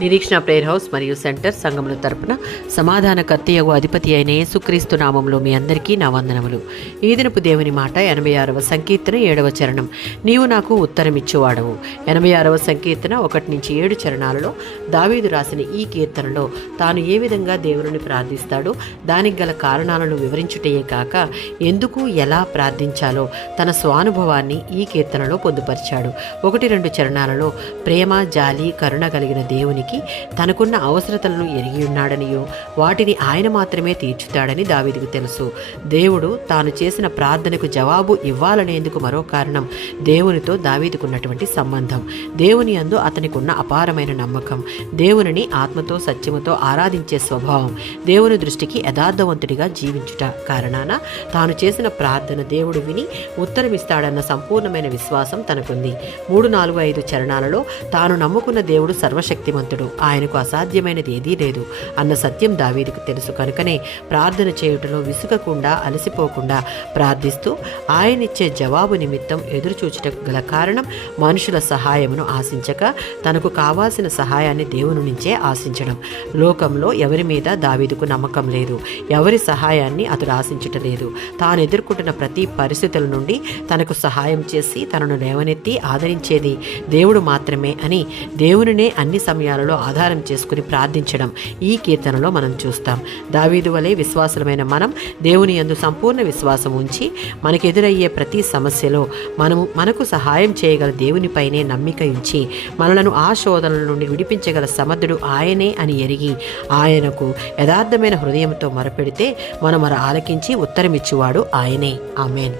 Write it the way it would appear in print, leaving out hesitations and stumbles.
నిరీక్షణ prayer house మరియు centre సంఘముల తరపున సమాధానకర్తయగు అధిపతి అయిన యేసుక్రీస్తు నామములో మీ అందరికీ నా వందనములు. ఈ దినపు దేవుని మాట 86వ సంకీర్తన 7వ చరణం. నీవు నాకు ఉత్తరమిచ్చువాడవు. 86వ సంకీర్తన 1-7 చరణాలలో దావీదు రాసిన ఈ కీర్తనలో తాను ఏ విధంగా దేవుని ప్రార్థిస్తాడో దానికి గల కారణాలను వివరించుటయే కాక ఎందుకు ఎలా ప్రార్థించాలో తన స్వానుభవాన్ని ఈ కీర్తనలో పొందుపరిచాడు. 1-2 చరణాలలో ప్రేమ, జాలి, కరుణ కలిగిన దేవునికి తనకున్న అవసరతలను ఎరిగి ఉన్నాడనియో వాటిని ఆయన మాత్రమే తీర్చుతాడని దావీదుకు తెలుసు. దేవుడు తాను చేసిన ప్రార్థనకు జవాబు ఇవ్వాలనేందుకు మరో కారణం దేవునితో దావీదుకున్నటువంటి సంబంధం, దేవుని యందు అతనికి ఉన్న అపారమైన నమ్మకం, దేవునిని ఆత్మతో సత్యముతో ఆరాధించే స్వభావం, దేవుని దృష్టికి యథార్థవంతుడిగా జీవించుట కారణాన తాను చేసిన ప్రార్థన దేవుడు విని ఉత్తరమిస్తాడన్న సంపూర్ణమైన విశ్వాసం తనకుంది. 3-4-5 చరణాలలో తాను నమ్ముకున్న దేవుడు సర్వశక్తిమంతుడు, ఆయనకు అసాధ్యమైనది ఏదీ లేదు అన్న సత్యం దావీదుకు తెలుసు. కనుకనే ప్రార్థన చేయుటలో విసుగకుండా అలసిపోకుండా ప్రార్థిస్తూ ఆయనిచ్చే జవాబు నిమిత్తం ఎదురుచూచుటకు గల కారణం మనుషుల సహాయమును ఆశించక తనకు కావాల్సిన సహాయాన్ని దేవుని నుంచే ఆశించడం. లోకంలో ఎవరి మీద దావీదుకు నమ్మకం లేదు, ఎవరి సహాయాన్ని అతడు ఆశించటలేదు. తాను ఎదుర్కొంటున్న ప్రతి పరిస్థితుల నుండి తనకు సహాయం చేసి తనను లేవనెత్తి ఆదరించేది దేవుడు మాత్రమే అని దేవునినే అన్ని సమయాలలో ఆధారం చేసుకుని ప్రార్థించడం ఈ కీర్తనలో మనం చూస్తాం. దావీదు వలె విశ్వాసులమైన మనం దేవుని యందు సంపూర్ణ విశ్వాసం ఉంచి మనకెదురయ్యే ప్రతి సమస్యలో మనకు సహాయం చేయగల దేవునిపైనే నమ్మిక ఉంచి మనలను ఆ శోధనల నుండి విడిపించగల సమర్థుడు ఆయనే అని ఎరిగి ఆయనకు యథార్థమైన హృదయంతో మొరపెడితే మనం ఆలకించి ఉత్తరమిచ్చువాడు ఆయనే. ఆమేన్.